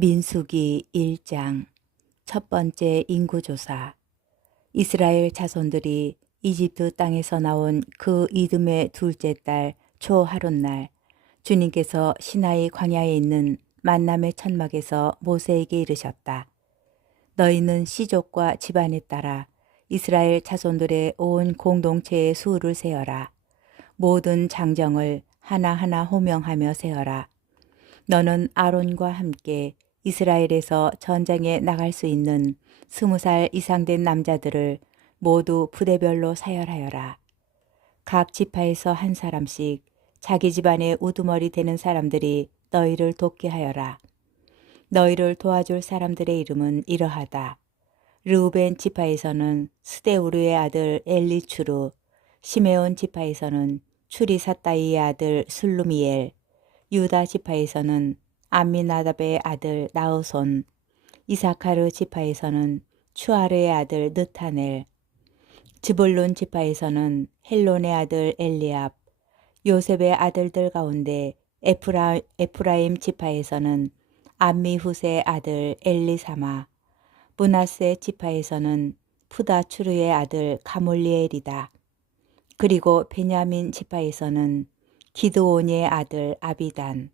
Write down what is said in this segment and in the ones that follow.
민수기 1장 첫 번째 인구조사. 이스라엘 자손들이 이집트 땅에서 나온 그 이듬해 둘째 달 초하룻날 주님께서 시나이 광야에 있는 만남의 천막에서 모세에게 이르셨다. 너희는 시족과 집안에 따라 이스라엘 자손들의 온 공동체의 수를 세어라. 모든 장정을 하나하나 호명하며 세어라. 너는 아론과 함께 이스라엘에서 전쟁에 나갈 수 있는 20살 이상 된 남자들을 모두 부대별로 사열하여라. 각 지파에서 한 사람씩 자기 집안의 우두머리 되는 사람들이 너희를 돕게 하여라. 너희를 도와줄 사람들의 이름은 이러하다. 르우벤 지파에서는 스데우르의 아들 엘리추르, 시메온 지파에서는 추리사따이의 아들 술루미엘, 유다 지파에서는 암미나답의 아들 나우손, 이사카르 지파에서는 추아르의 아들 느타넬, 즈볼론 지파에서는 헬론의 아들 엘리압, 요셉의 아들들 가운데 에프라임 지파에서는 암미후스의 아들 엘리사마, 므낫세 지파에서는 푸다추르의 아들 가몰리엘이다. 그리고 베냐민 지파에서는 기드온의 아들 아비단,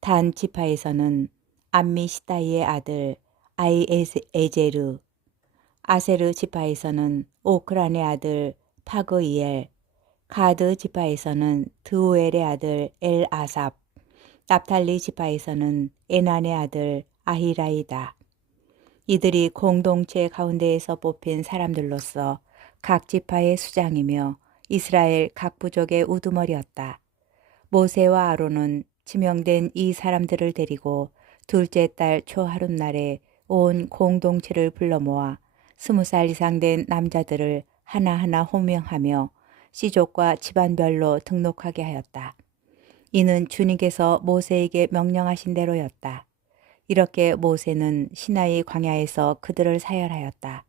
단 지파에서는 암미시다이의 아들 아이에제르, 아세르 지파에서는 오크란의 아들 파그이엘, 가드 지파에서는 드우엘의 아들 엘아삽, 납탈리 지파에서는 에난의 아들 아히라이다. 이들이 공동체 가운데에서 뽑힌 사람들로서 각 지파의 수장이며 이스라엘 각 부족의 우두머리였다. 모세와 아론은 지명된 이 사람들을 데리고 둘째 달 초하룻날에 온 공동체를 불러 모아 20살 이상 된 남자들을 하나하나 호명하며 시족과 집안별로 등록하게 하였다. 이는 주님께서 모세에게 명령하신 대로였다. 이렇게 모세는 시나이 광야에서 그들을 사열하였다.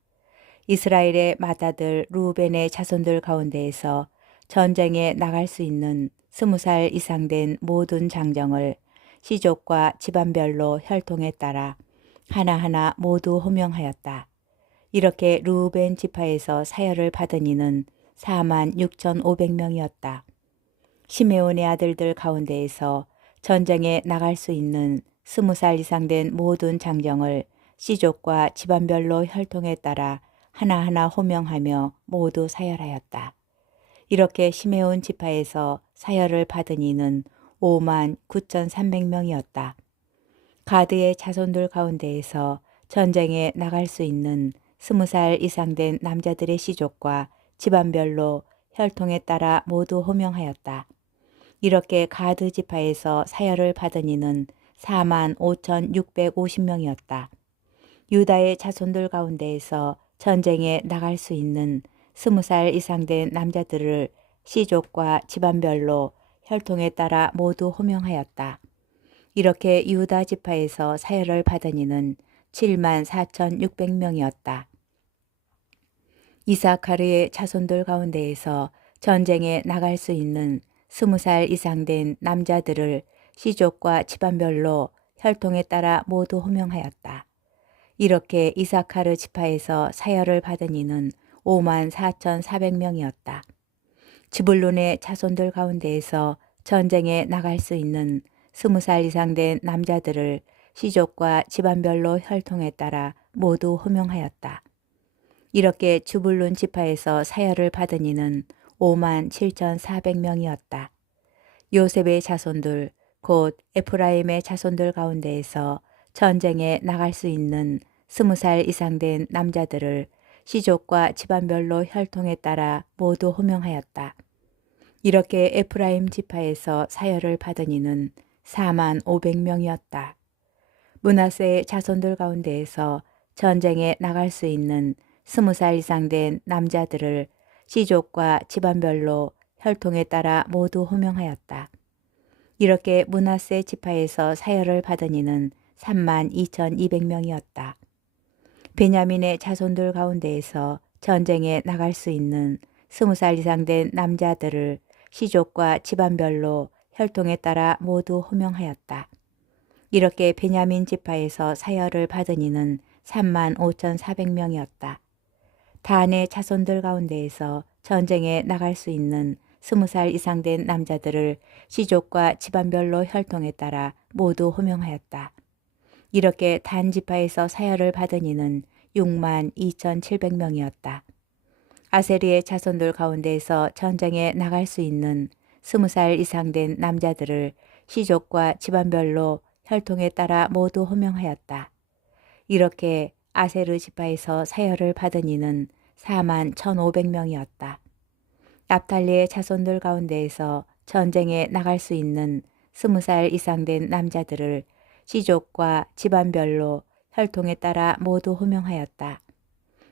이스라엘의 맏아들 루벤의 자손들 가운데에서 전쟁에 나갈 수 있는 20살 이상 된 모든 장정을 시족과 집안별로 혈통에 따라 하나하나 모두 호명하였다. 이렇게 루벤 지파에서 사열을 받은 이는 46,500명이었다. 시메온의 아들들 가운데에서 전쟁에 나갈 수 있는 20살 이상 된 모든 장정을 시족과 집안별로 혈통에 따라 하나하나 호명하며 모두 사열하였다. 이렇게 시메온 지파에서 사열을 받은 이는 59,300명이었다. 가드의 자손들 가운데에서 전쟁에 나갈 수 있는 20살 이상 된 남자들의 시족과 집안별로 혈통에 따라 모두 호명하였다. 이렇게 가드 지파에서 사열을 받은 이는 45,650명이었다. 유다의 자손들 가운데에서 전쟁에 나갈 수 있는 20살 이상 된 남자들을 시족과 집안별로 혈통에 따라 모두 호명하였다. 이렇게 유다 지파에서 사열을 받은 이는 74,600명이었다. 이사카르의 자손들 가운데에서 전쟁에 나갈 수 있는 20살 이상 된 남자들을 시족과 집안별로 혈통에 따라 모두 호명하였다. 이렇게 이사카르 지파에서 사열을 받은 이는 54,400명이었다. 즈불론의 자손들 가운데에서 전쟁에 나갈 수 있는 20살 이상 된 남자들을 시족과 집안별로 혈통에 따라 모두 호명하였다. 이렇게 즈불론 지파에서 사열을 받은 이는 57,400명이었다. 요셉의 자손들 곧 에프라임의 자손들 가운데에서 전쟁에 나갈 수 있는 20살 이상 된 남자들을 시족과 집안별로 혈통에 따라 모두 호명하였다. 이렇게 에프라임 지파에서 사열을 받은 이는 45,000명이었다. 므낫세의 자손들 가운데에서 전쟁에 나갈 수 있는 20살 이상 된 남자들을 시족과 집안별로 혈통에 따라 모두 호명하였다. 이렇게 므낫세 지파에서 사열을 받은 이는 32,200명이었다. 베냐민의 자손들 가운데에서 전쟁에 나갈 수 있는 20살 이상 된 남자들을 시족과 집안별로 혈통에 따라 모두 호명하였다. 이렇게 베냐민 지파에서 사열을 받은 이는 35,400명이었다. 단의 자손들 가운데에서 전쟁에 나갈 수 있는 20살 이상 된 남자들을 시족과 집안별로 혈통에 따라 모두 호명하였다. 이렇게 단 지파에서 사열을 받은 이는 62,700명이었다. 아세리의 자손들 가운데에서 전쟁에 나갈 수 있는 20살 이상 된 남자들을 시족과 집안별로 혈통에 따라 모두 호명하였다. 이렇게 아세르 지파에서 사열을 받은 이는 41,500명이었다. 납달리의 자손들 가운데에서 전쟁에 나갈 수 있는 20살 이상 된 남자들을 시족과 집안별로 혈통에 따라 모두 호명하였다.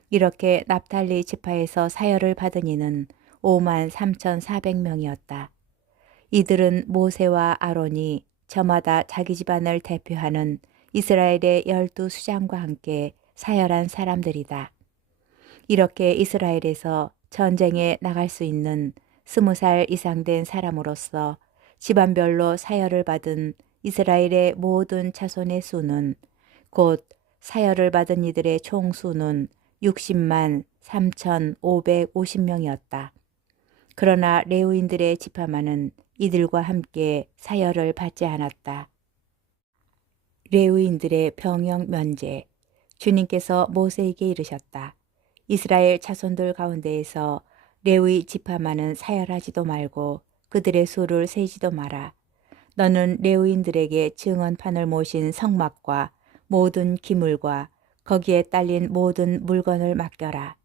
이렇게 납달리 지파에서 사열을 받은 이는 53,400명이었다. 이들은 모세와 아론이 저마다 자기 집안을 대표하는 이스라엘의 12수장과 함께 사열한 사람들이다. 이렇게 이스라엘에서 전쟁에 나갈 수 있는 20살 이상 된 사람으로서 집안별로 사열을 받은 이스라엘의 모든 자손의 수는 곧 사열을 받은 이들의 총 수는 60만 3,550명이었다. 그러나 레위인들의 지파만은 이들과 함께 사열을 받지 않았다. 레위인들의 병영 면제. 주님께서 모세에게 이르셨다. 이스라엘 자손들 가운데에서 레위 지파만은 사열하지도 말고 그들의 수를 세지도 마라. 너는 레위인들에게 증언판을 모신 성막과 모든 기물과 거기에 딸린 모든 물건을 맡겨라.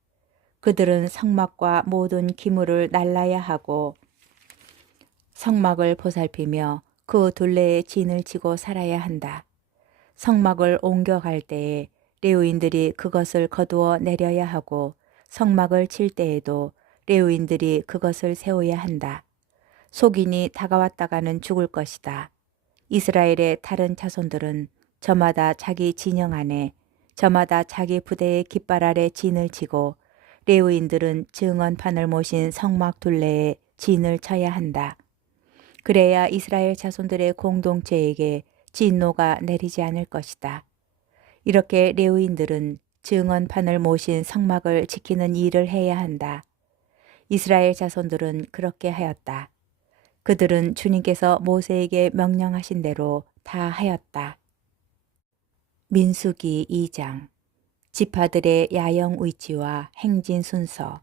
그들은 성막과 모든 기물을 날라야 하고 성막을 보살피며 그 둘레에 진을 치고 살아야 한다. 성막을 옮겨갈 때에 레위인들이 그것을 거두어 내려야 하고 성막을 칠 때에도 레위인들이 그것을 세워야 한다. 속인이 다가왔다가는 죽을 것이다. 이스라엘의 다른 자손들은 저마다 자기 진영 안에 저마다 자기 부대의 깃발 아래 진을 치고 레위인들은 증언판을 모신 성막 둘레에 진을 쳐야 한다. 그래야 이스라엘 자손들의 공동체에게 진노가 내리지 않을 것이다. 이렇게 레위인들은 증언판을 모신 성막을 지키는 일을 해야 한다. 이스라엘 자손들은 그렇게 하였다. 그들은 주님께서 모세에게 명령하신 대로 다 하였다. 민수기 2장. 지파들의 야영 위치와 행진 순서.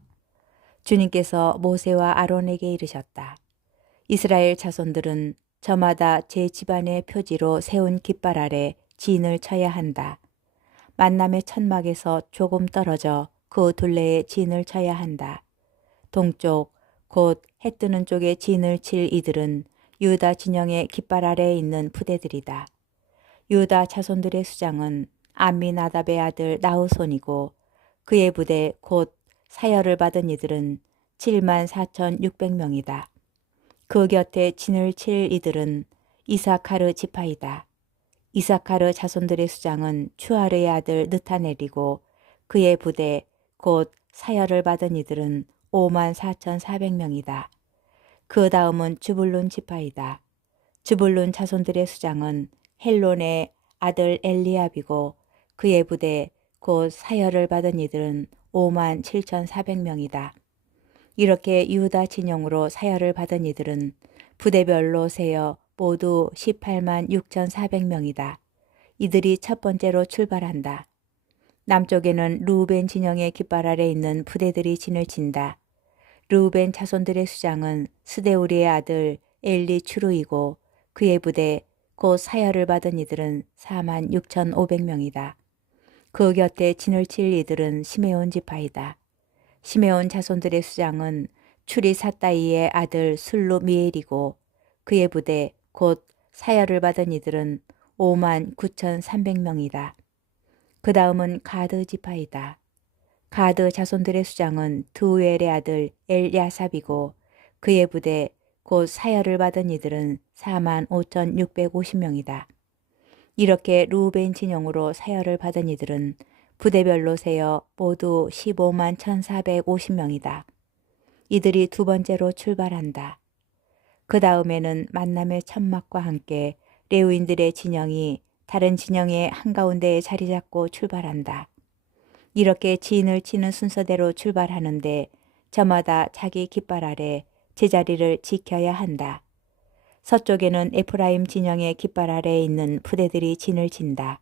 주님께서 모세와 아론에게 이르셨다. 이스라엘 자손들은 저마다 제 집안의 표지로 세운 깃발 아래 진을 쳐야 한다. 만남의 천막에서 조금 떨어져 그 둘레에 진을 쳐야 한다. 동쪽 곧 해 뜨는 쪽에 진을 칠 이들은 유다 진영의 깃발 아래에 있는 부대들이다. 유다 자손들의 수장은 암미나답의 아들 나우손이고 그의 부대 곧 사열을 받은 이들은 74,600명이다. 그 곁에 진을 칠 이들은 이사카르 지파이다. 이사카르 자손들의 수장은 추아르의 아들 느타넬이고 그의 부대 곧 사열을 받은 이들은 54,400명이다. 그 다음은 주불룬 지파이다. 주불룬 자손들의 수장은 헬론의 아들 엘리압이고 그의 부대 곧 사열을 받은 이들은 57,400명이다. 이렇게 유다 진영으로 사열을 받은 이들은 부대별로 세어 모두 18만 6,400명이다. 이들이 첫 번째로 출발한다. 남쪽에는 루벤 진영의 깃발 아래 있는 부대들이 진을 친다. 루벤 자손들의 수장은 스데우리의 아들 엘리 추루이고 그의 부대 곧 사열을 받은 이들은 4만 6,500명이다. 그 곁에 진을 칠 이들은 시메온 지파이다. 시메온 자손들의 수장은 추리 사따이의 아들 술루미엘이고 그의 부대 곧 사열을 받은 이들은 5만 9,300명이다. 그 다음은 가드 지파이다. 가드 자손들의 수장은 두엘의 아들 엘야삽이고 그의 부대 곧 사열을 받은 이들은 4만 5,650명이다. 이렇게 루벤 진영으로 사열을 받은 이들은 부대별로 세어 모두 15만 1,450명이다. 이들이 두 번째로 출발한다. 그 다음에는 만남의 천막과 함께 레위인들의 진영이 다른 진영의 한가운데에 자리 잡고 출발한다. 이렇게 진을 치는 순서대로 출발하는데 저마다 자기 깃발 아래 제자리를 지켜야 한다. 서쪽에는 에프라임 진영의 깃발 아래에 있는 부대들이 진을 친다.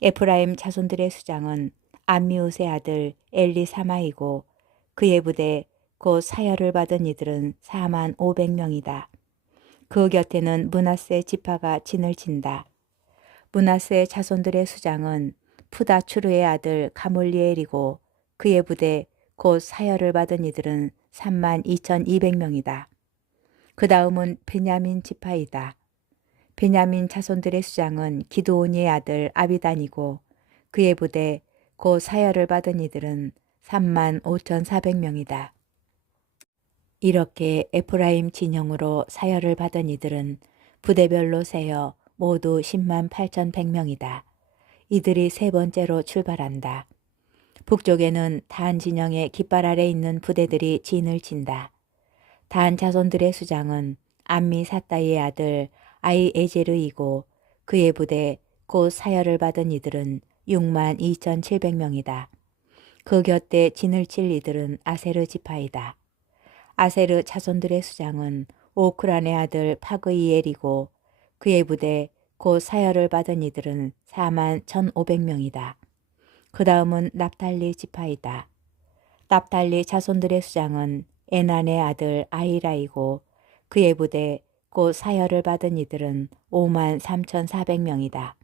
에프라임 자손들의 수장은 암미우스의 아들 엘리사마이고 그의 부대 곧 사열을 받은 이들은 4만 500명이다. 그 곁에는 므낫세 지파가 진을 친다. 므낫세 자손들의 수장은 푸다추르의 아들 가몰리엘이고 그의 부대 곧 사열을 받은 이들은 3만 2,200명이다. 그 다음은 베냐민 지파이다. 베냐민 자손들의 수장은 기드온이의 아들 아비단이고 그의 부대 곧 사열을 받은 이들은 3만 5,400명이다. 이렇게 에프라임 진영으로 사열을 받은 이들은 부대별로 세어 모두 10만 8,100명이다. 이들이 세 번째로 출발한다. 북쪽에는 단 진영의 깃발 아래 있는 부대들이 진을 친다. 단 자손들의 수장은 암미 사따이의 아들 아이에제르이고 그의 부대 곧 사열을 받은 이들은 6만 2,700명이다. 그 곁에 진을 칠 이들은 아세르 지파이다. 아세르 자손들의 수장은 오크란의 아들 파그이엘이고 그의 부대 곧 사열을 받은 이들은 4만 1,500명이다. 그 다음은 납달리 지파이다. 납달리 자손들의 수장은 에난의 아들 아히라이고 그의 부대 곧 사열을 받은 이들은 5만 3,400명이다.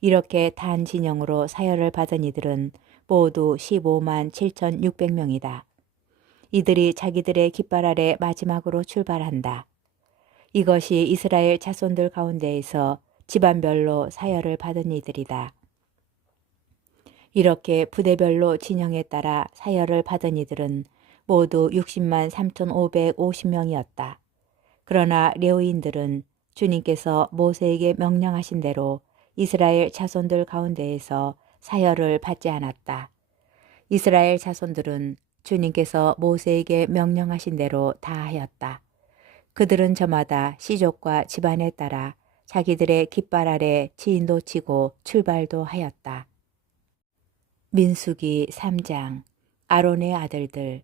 이렇게 단 진영으로 사열을 받은 이들은 모두 15만 7,600명이다. 이들이 자기들의 깃발 아래 마지막으로 출발한다. 이것이 이스라엘 자손들 가운데에서 집안별로 사열을 받은 이들이다. 이렇게 부대별로 진영에 따라 사열을 받은 이들은 모두 60만 3,550명이었다. 그러나 레위인들은 주님께서 모세에게 명령하신 대로 이스라엘 자손들 가운데에서 사열을 받지 않았다. 이스라엘 자손들은 주님께서 모세에게 명령하신 대로 다 하였다. 그들은 저마다 시족과 집안에 따라 자기들의 깃발 아래 진도 치고 출발도 하였다. 민수기 3장. 아론의 아들들.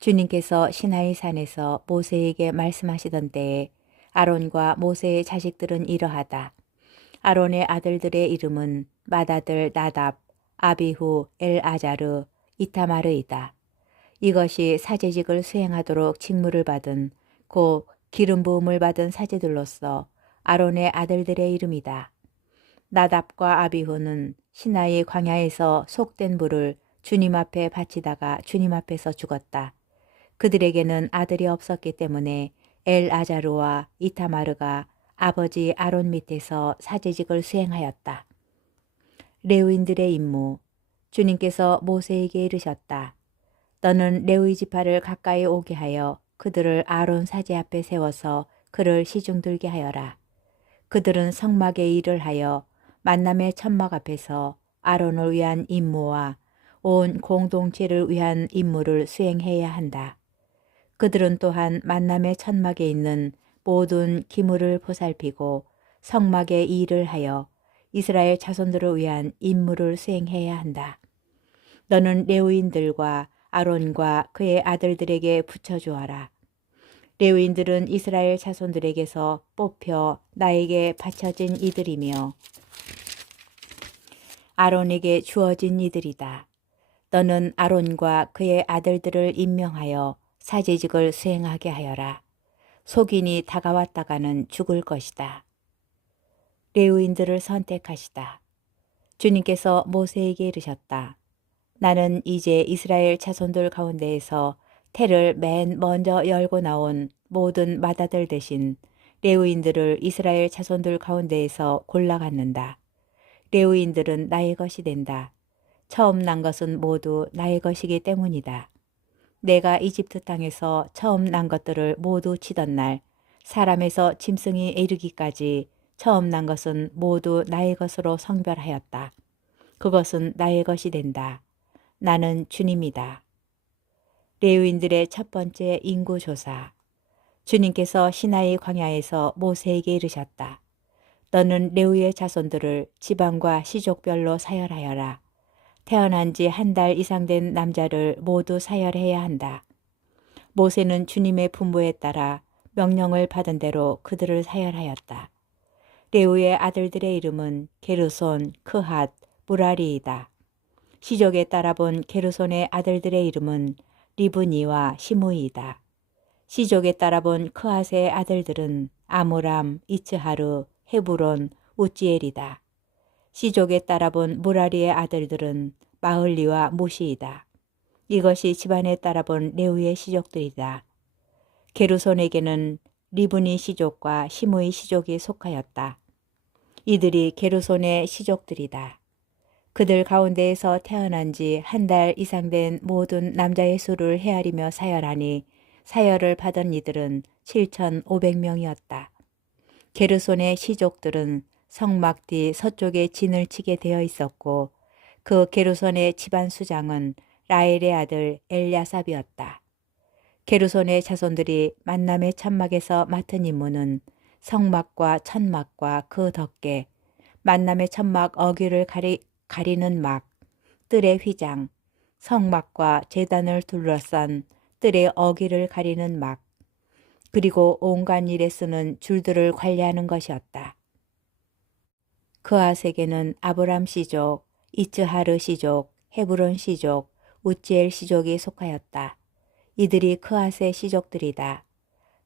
주님께서 시나이 산에서 모세에게 말씀하시던 때에 아론과 모세의 자식들은 이러하다. 아론의 아들들의 이름은 맏아들 나답, 아비후, 엘아자르, 이타마르이다. 이것이 사제직을 수행하도록 직무를 받은 곧 기름 부음을 받은 사제들로서 아론의 아들들의 이름이다. 나답과 아비후는 시나이 광야에서 속된 불을 주님 앞에 바치다가 주님 앞에서 죽었다. 그들에게는 아들이 없었기 때문에 엘아자르와 이타마르가 아버지 아론 밑에서 사제직을 수행하였다. 레위인들의 임무. 주님께서 모세에게 이르셨다. 너는 레위 지파를 가까이 오게 하여 그들을 아론 사제 앞에 세워서 그를 시중 들게 하여라. 그들은 성막의 일을 하여 만남의 천막 앞에서 아론을 위한 임무와 온 공동체를 위한 임무를 수행해야 한다. 그들은 또한 만남의 천막에 있는 모든 기물을 보살피고 성막의 일을 하여 이스라엘 자손들을 위한 임무를 수행해야 한다. 너는 레위인들과 아론과 그의 아들들에게 붙여주어라. 레위인들은 이스라엘 자손들에게서 뽑혀 나에게 바쳐진 이들이며 아론에게 주어진 이들이다. 너는 아론과 그의 아들들을 임명하여 사제직을 수행하게 하여라. 속인이 다가왔다가는 죽을 것이다. 레위인들을 선택하시다. 주님께서 모세에게 이르셨다. 나는 이제 이스라엘 자손들 가운데에서 태를 맨 먼저 열고 나온 모든 맏아들 대신 레위인들을 이스라엘 자손들 가운데에서 골라갖는다. 레위인들은 나의 것이 된다. 처음 난 것은 모두 나의 것이기 때문이다. 내가 이집트 땅에서 처음 난 것들을 모두 치던 날 사람에서 짐승이 이르기까지 처음 난 것은 모두 나의 것으로 성별하였다. 그것은 나의 것이 된다. 나는 주님이다. 레위인들의 첫 번째 인구조사. 주님께서 시나이 광야에서 모세에게 이르셨다. 너는 레위의 자손들을 지방과 시족별로 사열하여라. 태어난 지 한 달 이상 된 남자를 모두 사열해야 한다. 모세는 주님의 분부에 따라 명령을 받은 대로 그들을 사열하였다. 레위의 아들들의 이름은 게르손, 크핫, 무라리이다. 시족에 따라 본 게르손의 아들들의 이름은 리브니와 시므이다. 시족에 따라 본 크핫의 아들들은 아므람, 이츠하르, 헤브론, 우지엘이다. 시족에 따라 본 무라리의 아들들은 마흘리와 무시이다. 이것이 집안에 따라 본 레위의 시족들이다. 게르손에게는 리브니 시족과 시므이 시족이 속하였다. 이들이 게르손의 시족들이다. 그들 가운데에서 태어난 지 한 달 이상 된 모든 남자의 수를 헤아리며 사열하니 사열을 받은 이들은 7,500명이었다. 게르손의 시족들은 성막 뒤 서쪽에 진을 치게 되어 있었고 그 게르손의 집안 수장은 라헬의 아들 엘야삽이었다. 게르손의 자손들이 만남의 천막에서 맡은 임무는 성막과 천막과 그 덮개, 만남의 천막 어귀를 가리는 막, 뜰의 휘장, 성막과 제단을 둘러싼 뜰의 어귀를 가리는 막, 그리고 온갖 일에 쓰는 줄들을 관리하는 것이었다. 그아세게는 아브람 시족, 이츠하르 시족, 헤브론 시족, 우지엘 시족이 속하였다. 이들이 그아세 시족들이다.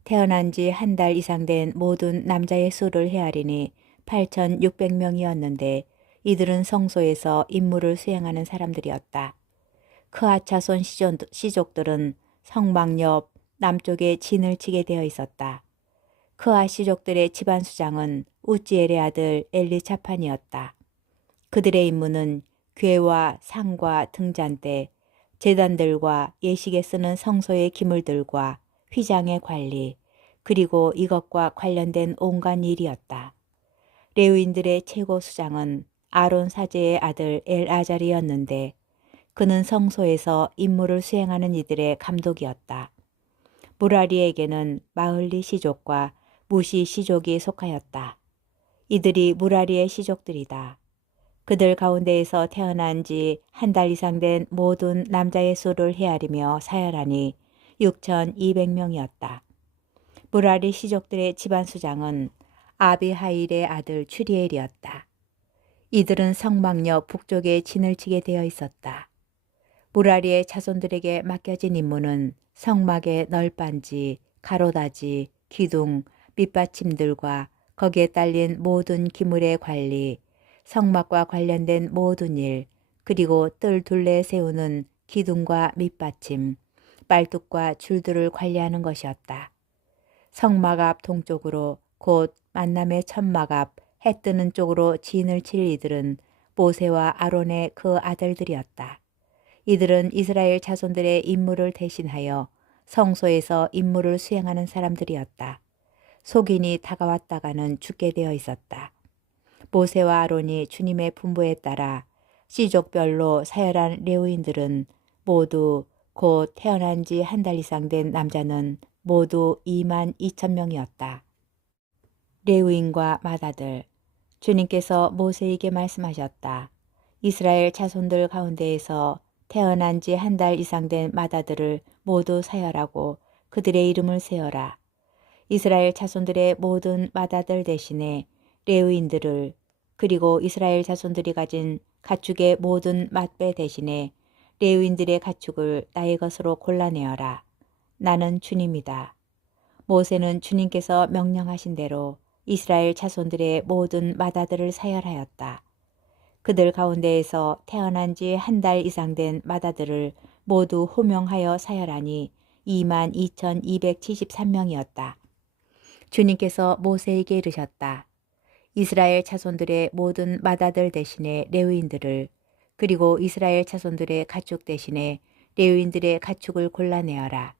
태어난 지 한 달 이상 된 모든 남자의 수를 헤아리니 8,600명이었는데 이들은 성소에서 임무를 수행하는 사람들이었다. 크앗 자손 시족들은 성막 옆 남쪽에 진을 치게 되어 있었다. 크앗 시족들의 집안 수장은 우지엘의 아들 엘리차판이었다. 그들의 임무는 궤와 상과 등잔대, 제단들과 예식에 쓰는 성소의 기물들과 휘장의 관리, 그리고 이것과 관련된 온갖 일이었다. 레위인들의 최고 수장은 아론 사제의 아들 엘아잘이었는데 그는 성소에서 임무를 수행하는 이들의 감독이었다. 무라리에게는 마흘리 시족과 무시 시족이 속하였다. 이들이 무라리의 시족들이다. 그들 가운데에서 태어난 지 한 달 이상 된 모든 남자의 수를 헤아리며 사열하니 6,200명이었다. 무라리 시족들의 집안 수장은 아비하일의 아들 추리엘이었다. 이들은 성막 옆 북쪽에 진을 치게 되어 있었다. 무라리의 자손들에게 맡겨진 임무는 성막의 널빤지, 가로다지, 기둥, 밑받침들과 거기에 딸린 모든 기물의 관리, 성막과 관련된 모든 일, 그리고 뜰 둘레에 세우는 기둥과 밑받침, 빨뚝과 줄들을 관리하는 것이었다. 성막 앞 동쪽으로 곧 만남의 천막 앞 해 뜨는 쪽으로 진을 칠 이들은 모세와 아론의 그 아들들이었다. 이들은 이스라엘 자손들의 임무를 대신하여 성소에서 임무를 수행하는 사람들이었다. 속인이 다가왔다가는 죽게 되어 있었다. 모세와 아론이 주님의 분부에 따라 시족별로 사열한 레위인들은 모두 곧 태어난 지 한 달 이상 된 남자는 모두 22,000명이었다. 레위인과 맏아들, 주님께서 모세에게 말씀하셨다. 이스라엘 자손들 가운데에서 태어난 지 한 달 이상 된 맏아들을 모두 사열하고 그들의 이름을 세어라. 이스라엘 자손들의 모든 맏아들 대신에 레위인들을 그리고 이스라엘 자손들이 가진 가축의 모든 맏배 대신에 레위인들의 가축을 나의 것으로 골라내어라. 나는 주님이다. 모세는 주님께서 명령하신 대로 이스라엘 자손들의 모든 맏아들을 사열하였다. 그들 가운데에서 태어난 지 한 달 이상 된 맏아들을 모두 호명하여 사열하니 22,273명이었다. 주님께서 모세에게 이르셨다. 이스라엘 자손들의 모든 맏아들 대신에 레위인들을 그리고 이스라엘 자손들의 가축 대신에 레위인들의 가축을 골라내어라.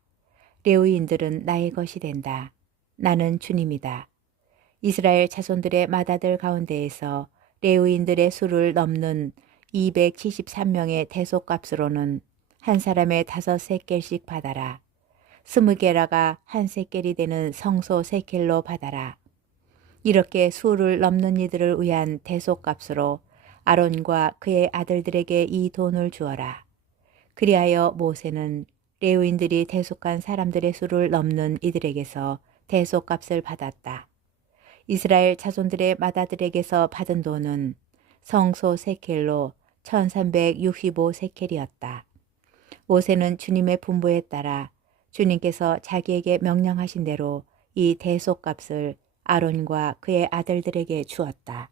레위인들은 나의 것이 된다. 나는 주님이다. 이스라엘 자손들의 맏아들 가운데에서 레위인들의 수를 넘는 273명의 대속값으로는 한 사람의 5세켈씩 받아라. 20게라가 한 세켈이 되는 성소 세켈로 받아라. 이렇게 수를 넘는 이들을 위한 대속값으로 아론과 그의 아들들에게 이 돈을 주어라. 그리하여 모세는 레위인들이 대속한 사람들의 수를 넘는 이들에게서 대속값을 받았다. 이스라엘 자손들의 맏아들에게서 받은 돈은 성소 세켈로 1365 세켈이었다. 모세는 주님의 분부에 따라 주님께서 자기에게 명령하신 대로 이 대속값을 아론과 그의 아들들에게 주었다.